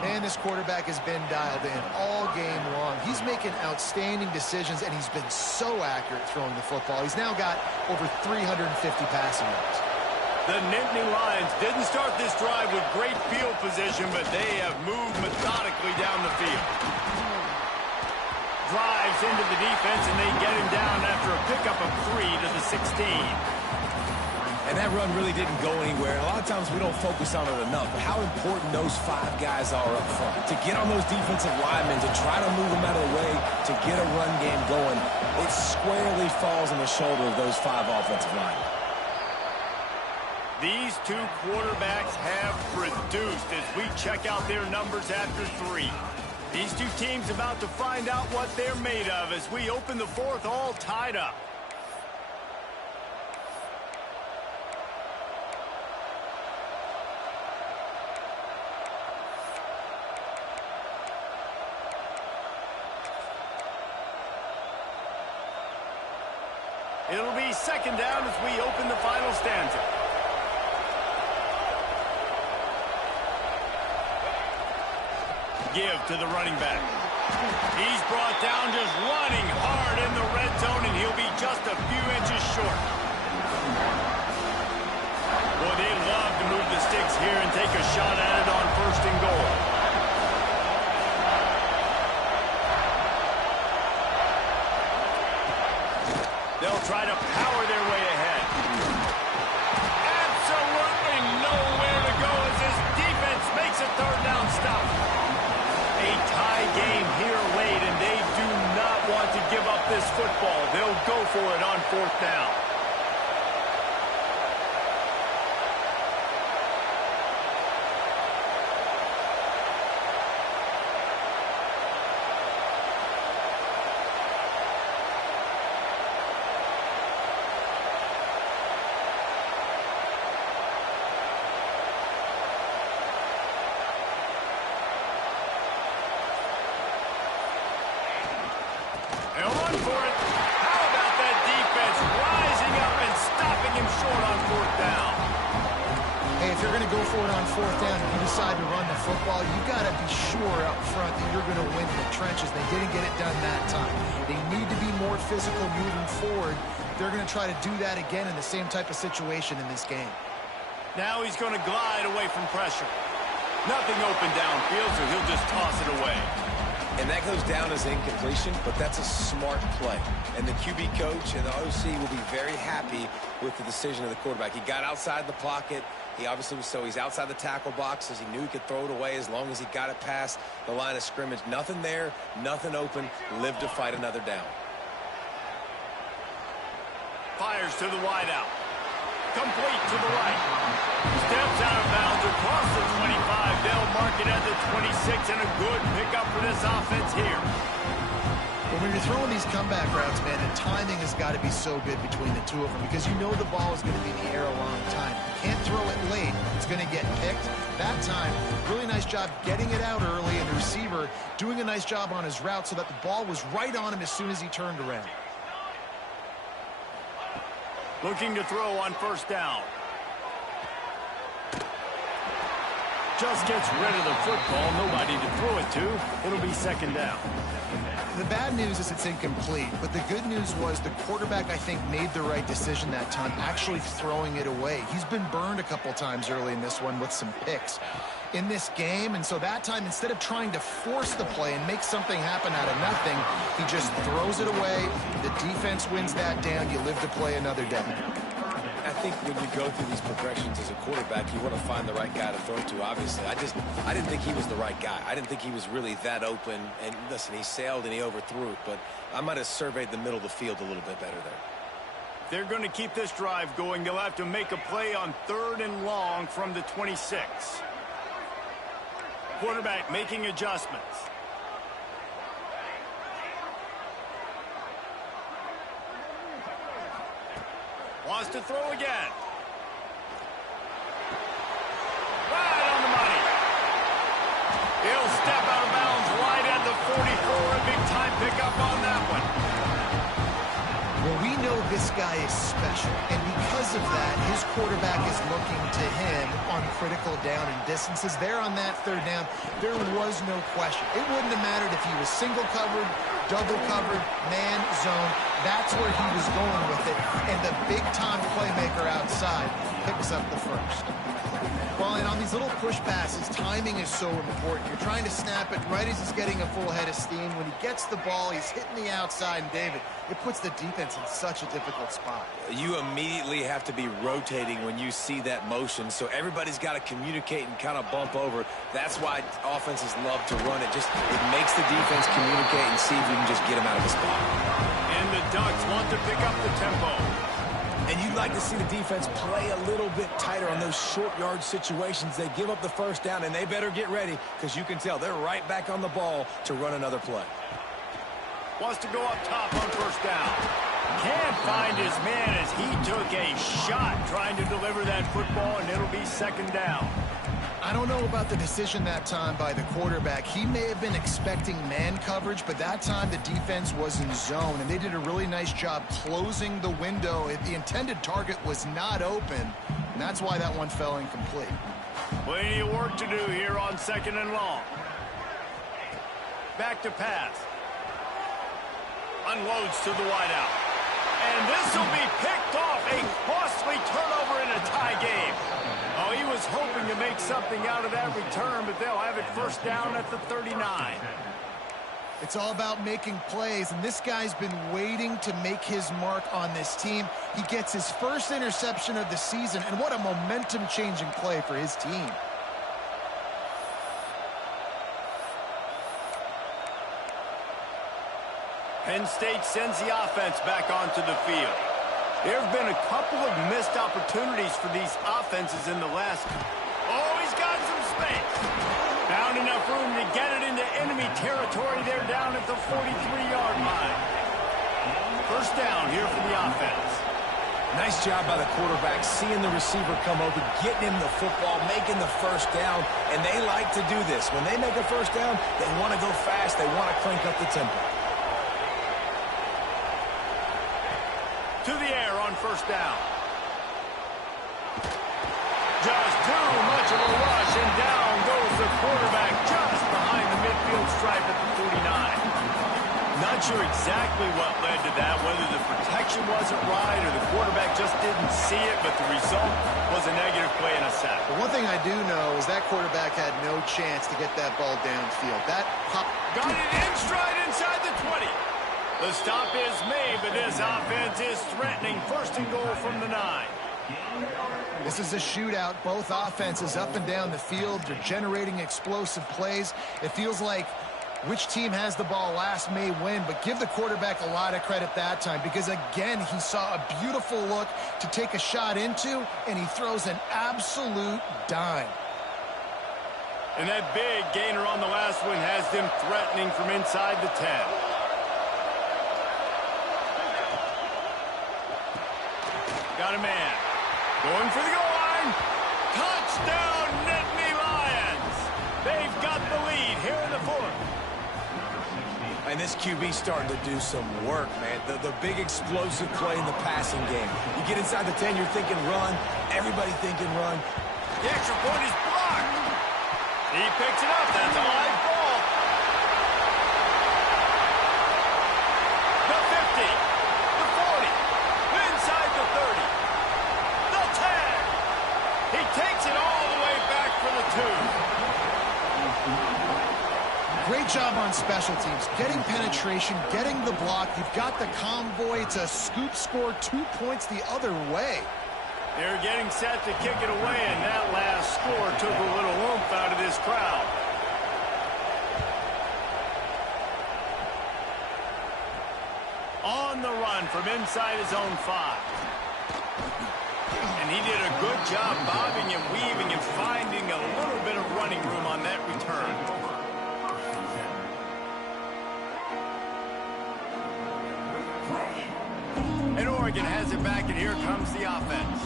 Man, this quarterback has been dialed in all game long. He's making outstanding decisions, and he's been so accurate throwing the football. He's now got over 350 passing yards. The Nittany Lions didn't start this drive with great field position, but they have moved methodically down the field. Drives into the defense, and they get him down after a pickup of 3 to the 16. And that run really didn't go anywhere. A lot of times we don't focus on it enough, but how important those 5 guys are up front. To get on those defensive linemen, to try to move them out of the way, to get a run game going, it squarely falls on the shoulder of those 5 offensive linemen. These 2 quarterbacks have produced as we check out their numbers after 3. These 2 teams about to find out what they're made of as we open the 4th all tied up. It'll be 2nd down as we open the final stanza. Give to the running back. He's brought down just running hard in the red zone, and he'll be just a few inches short. Boy, they love to move the sticks here and take a shot at it on 1st and goal. They'll try to power their way ahead. Absolutely nowhere to go as this defense makes a 3rd down stop. A tie game here late, and they do not want to give up this football. They'll go for it on 4th down. They'll run for it. How about that defense rising up and stopping him short on fourth down? Hey, if you're going to go for it on fourth down and you decide to run the football, you've got to be sure up front that you're going to win in the trenches. They didn't get it done that time. They need to be more physical moving forward. They're going to try to do that again in the same type of situation in this game. Now he's going to glide away from pressure. Nothing open downfield, so he'll just toss it away. And that goes down as incompletion, but that's a smart play. And the QB coach and the OC will be very happy with the decision of the quarterback. He got outside the pocket. He obviously was he's outside the tackle boxes. He knew he could throw it away as long as he got it past the line of scrimmage. Nothing there, nothing open. Live to fight another down. Fires to the wideout. Complete to the right. Steps out of bounds across the 25. They'll mark it at the 26, and a good pickup for this offense here. But when you're throwing these comeback routes, man, the timing has got to be so good between the two of them because you know the ball is going to be in the air a long time. You can't throw it late. It's going to get picked. That time, really nice job getting it out early, and the receiver doing a nice job on his route so that the ball was right on him as soon as he turned around. Looking to throw on first down. Just gets rid of the football. Nobody to throw it to. It'll be second down. The bad news is it's incomplete, but the good news was the quarterback, I think, made the right decision that time, actually throwing it away. He's been burned a couple times early in this one with some picks in this game, and so that time, instead of trying to force the play and make something happen out of nothing, he just throws it away. The defense wins that down. You live to play another day. I think when you go through these progressions as a quarterback, you want to find the right guy to throw to, obviously. I didn't think he was the right guy. I didn't think he was really that open. And listen, he sailed and he overthrew it, but I might have surveyed the middle of the field a little bit better there. They're going to keep this drive going. They'll have to make a play on 3rd and long from the 26. Quarterback making adjustments. Wants to throw again. Right on the money. He'll step out of bounds right at the 44. A big time pickup on that one. Well, we know this guy is special, and because of that, his quarterback is looking to him on critical down and distances. There on that 3rd down, there was no question. It wouldn't have mattered if he was single covered, double covered, man, zone. That's where he was going with it, and the big-time playmaker outside picks up the first. Well, and on these little push passes, timing is so important. You're trying to snap it right as he's getting a full head of steam. When he gets the ball, he's hitting the outside, and David, it puts the defense in such a difficult spot. You immediately have to be rotating when you see that motion, so everybody's got to communicate and kind of bump over. That's why offenses love to run it. It makes the defense communicate and see if you can just get him out of the spot. And the Ducks want to pick up the tempo. And you'd like to see the defense play a little bit tighter on those short yard situations. They give up the first down, and they better get ready because you can tell they're right back on the ball to run another play. Wants to go up top on first down. Can't find his man as he took a shot trying to deliver that football, and it'll be second down. I don't know about the decision that time by the quarterback. He may have been expecting man coverage, but that time the defense was in zone, and they did a really nice job closing the window. The intended target was not open, and that's why that one fell incomplete. Plenty of work to do here on 2nd and long. Back to pass. Unloads to the wideout. And this will be picked off. A costly turnover in a tie game. Oh, he was hoping to make something out of that return, but they'll have it first down at the 39. It's all about making plays, and this guy's been waiting to make his mark on this team. He gets his first interception of the season, and what a momentum-changing play for his team. Penn State sends the offense back onto the field. There have been a couple of missed opportunities for these offenses in the last. Oh, he's got some space. Found enough room to get it into enemy territory. They're down at the 43-yard line. First down here for the offense. Nice job by the quarterback, seeing the receiver come open, getting him the football, making the first down, and they like to do this. When they make a first down, they want to go fast. They want to crank up the tempo. To the air on first down. Just too much of a rush, and down goes the quarterback just behind the midfield stripe at the 49. Not sure exactly what led to that, whether the protection wasn't right or the quarterback just didn't see it, but the result was a negative play and a sack. But one thing I do know is that quarterback had no chance to get that ball downfield. That pop got it in stride inside the 20. The stop is made, but this offense is threatening first and goal from the 9. This is a shootout. Both offenses up and down the field. They're generating explosive plays. It feels like which team has the ball last may win, but give the quarterback a lot of credit that time because, again, he saw a beautiful look to take a shot into, and he throws an absolute dime. And that big gainer on the last one has them threatening from inside the 10. Got a man. Going for the goal line. Touchdown, Nittany Lions. They've got the lead here in the 4th. And this QB's starting to do some work, man. The big explosive play in the passing game. You get inside the 10, you're thinking run. Everybody thinking run. The extra point is blocked. He picks it up. That's a live ball. The 50. The 40. Inside the 30. The 10. He takes it all the way back for the 2. Great job on special teams. Getting penetration, getting the block. You've got the convoy. It's a scoop score, 2 points the other way. They're getting set to kick it away, and that last score took a little oomph out of this crowd. On the run from inside his own 5. And he did a good job bobbing and weaving and finding a little bit of running room on that return. And Oregon has it back, and here comes the offense.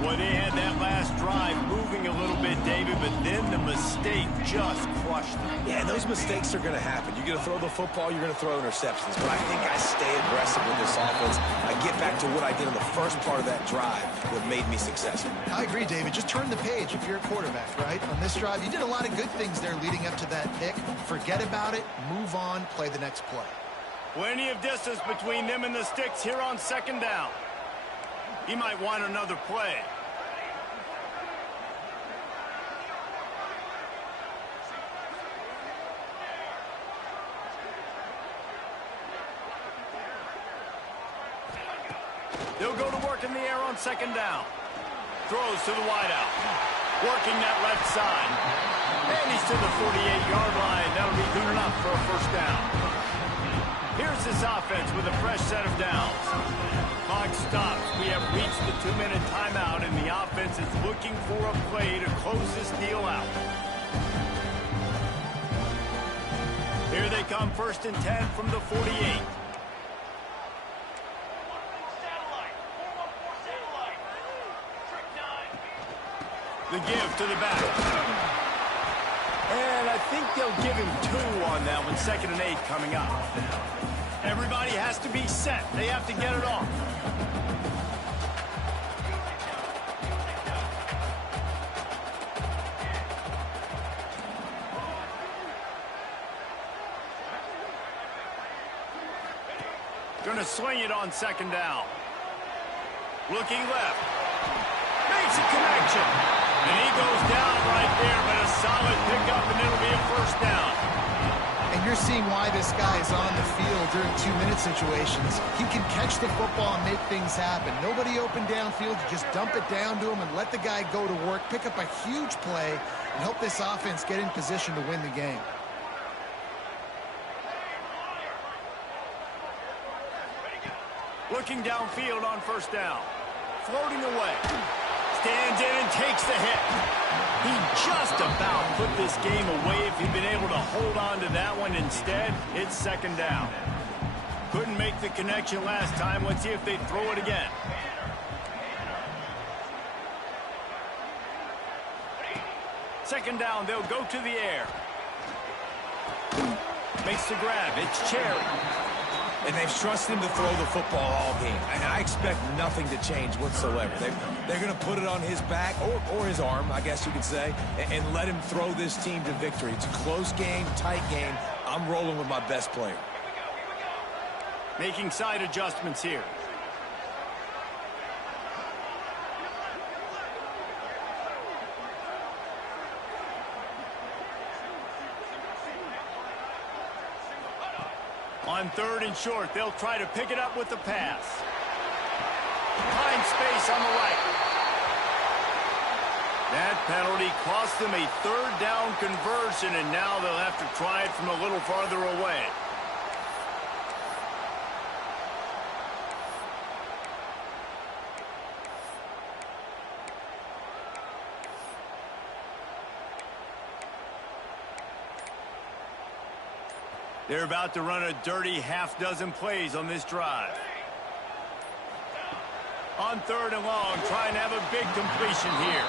Well, they had that last drive moving a little bit, David, but then the mistake just crushed them. Yeah, and those mistakes are going to happen. You're going to throw the football, you're going to throw interceptions. But I think I stay aggressive with this offense. I get back to what I did in the first part of that drive that made me successful. I agree, David. Just turn the page if you're a quarterback, right? On this drive, you did a lot of good things there leading up to that pick. Forget about it, move on, play the next play. Plenty of distance between them and the sticks here on second down. He might want another play. They'll go to work in the air on second down. Throws to the wideout. Working that left side. And he's to the 48-yard line. That'll be good enough for a first down. Here's this offense with a fresh set of downs. Clock stops. We have reached the 2-minute timeout, and the offense is looking for a play to close this deal out. Here they come, 1st and 10 from the 48. The give to the back. And I think they'll give him 2 on that one. 2nd and 8 coming up. Everybody has to be set. They have to get it off. Gonna swing it on second down. Looking left. Makes a connection. And he goes down right there, but a solid pickup, and it'll be a first down. And you're seeing why this guy is on the field during 2-minute situations. He can catch the football and make things happen. Nobody open downfield. You just dump it down to him and let the guy go to work, pick up a huge play, and help this offense get in position to win the game. Looking downfield on first down. Floating away. Stands in and takes the hit. He just about put this game away if he'd been able to hold on to that one. Instead, it's second down. Couldn't make the connection last time. Let's see if they throw it again. Second down, they'll go to the air. Makes the grab. It's Cherry. And they've trusted him to throw the football all game. And I expect nothing to change whatsoever. They're going to put it on his back, or his arm, I guess you could say, and let him throw this team to victory. It's a close game, tight game. I'm rolling with my best player. Making side adjustments here. On 3rd and short, they'll try to pick it up with the pass. Find space on the right. That penalty cost them a 3rd down conversion, and now they'll have to try it from a little farther away. They're about to run a dirty half-dozen plays on this drive. On 3rd and long, trying to have a big completion here.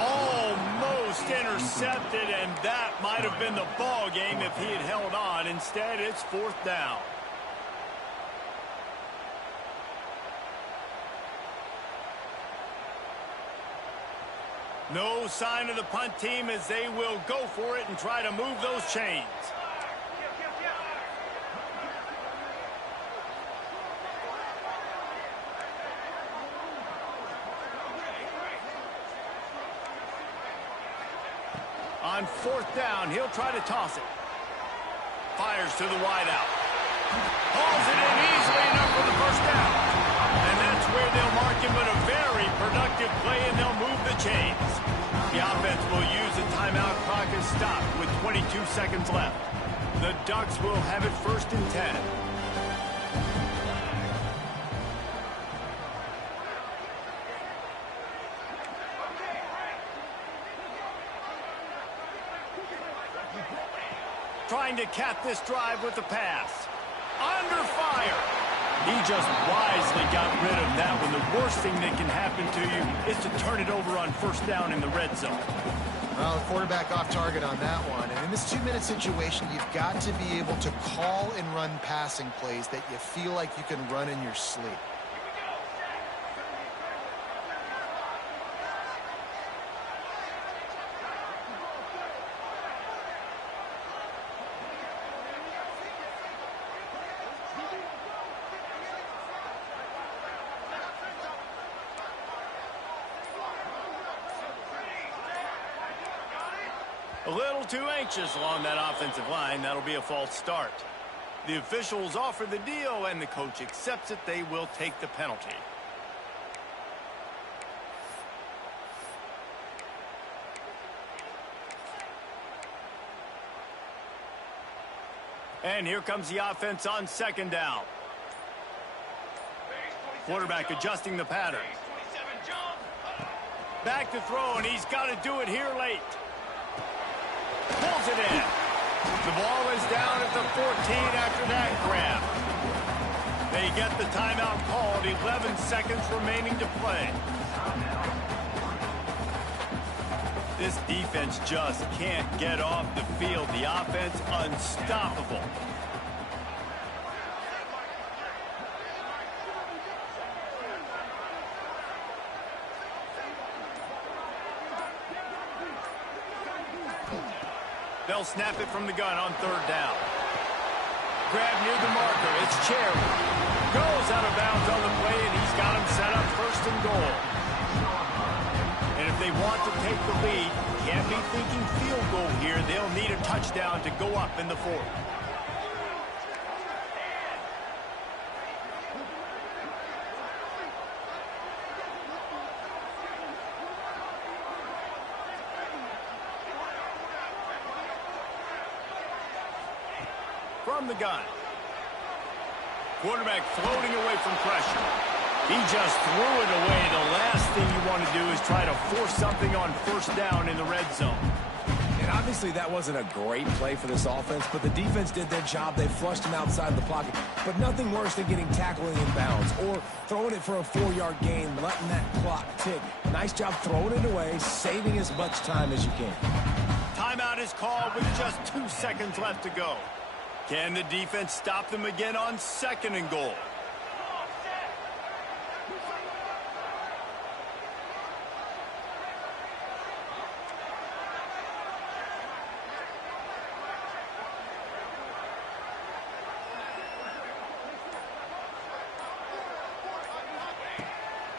Almost intercepted, and that might have been the ball game if he had held on. Instead, it's 4th down. No sign of the punt team as they will go for it and try to move those chains. On 4th down, he'll try to toss it. Fires to the wideout. Hauls it in easily enough for the 1st down. And that's where they'll mark him, but a very productive play, and they'll move the chains. The offense will use the timeout clock as stopped with 22 seconds left. The Ducks will have it 1st and 10. Trying to cap this drive with the pass. Under fire. He just wisely got rid of that one. The worst thing that can happen to you is to turn it over on 1st down in the red zone. Well, the quarterback off target on that one. And in this 2-minute situation, you've got to be able to call and run passing plays that you feel like you can run in your sleep. A little too anxious along that offensive line. That'll be a false start. The officials offer the deal, and the coach accepts it. They will take the penalty. And here comes the offense on 2nd down. Quarterback adjusting the pattern. Back to throw, and he's got to do it here late. Pulls it in. The ball is down at the 14 after that grab. They get the timeout called. 11 seconds remaining to play. This defense just can't get off the field. The offense unstoppable. They'll snap it from the gun on 3rd down. Grab near the marker. It's Cherry. Goes out of bounds on the play, and he's got him set up 1st and goal. And if they want to take the lead, can't be thinking field goal here. They'll need a touchdown to go up in the 4th. From the gun. Quarterback floating away from pressure. He just threw it away. The last thing you want to do is try to force something on 1st down in the red zone. And obviously that wasn't a great play for this offense, but the defense did their job. They flushed him outside the pocket. But nothing worse than getting tackled in bounds or throwing it for a 4-yard gain, letting that clock tick. Nice job throwing it away, saving as much time as you can. Timeout is called with just 2 seconds left to go. Can the defense stop them again on 2nd and goal?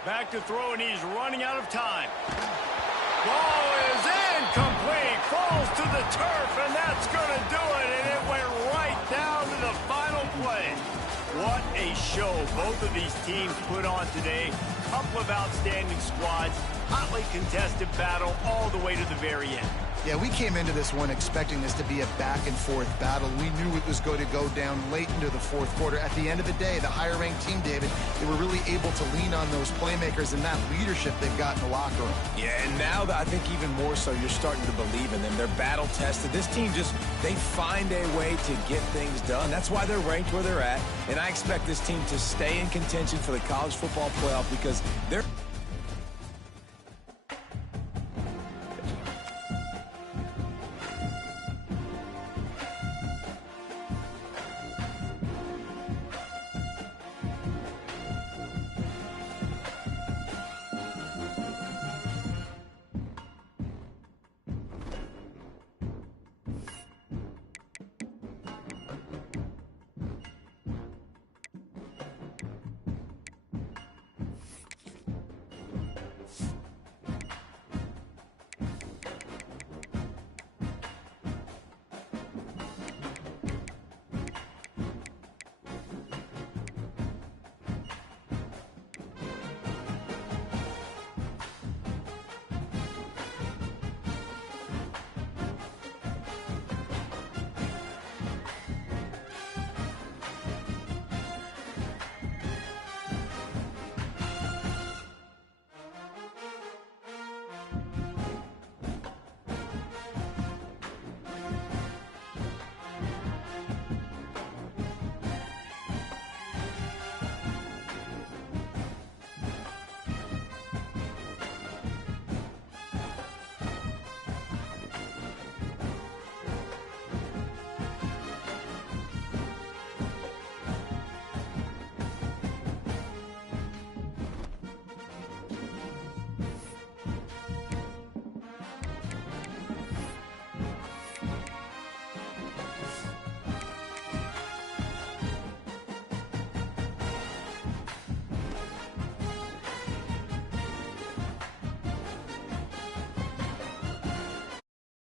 Back to throw, and he's running out of time. Ball is incomplete. Falls to the turf, and that's going to do it. And it went right down to the final play. What a show both of these teams put on today. Couple of outstanding squads. Hotly contested battle all the way to the very end. Yeah, we came into this one expecting this to be a back-and-forth battle. We knew it was going to go down late into the 4th quarter. At the end of the day, the higher-ranked team, David, they were really able to lean on those playmakers and that leadership they've got in the locker room. Yeah, and now I think even more so, you're starting to believe in them. They're battle-tested. This team they find a way to get things done. That's why they're ranked where they're at. And I expect this team to stay in contention for the college football playoff because they're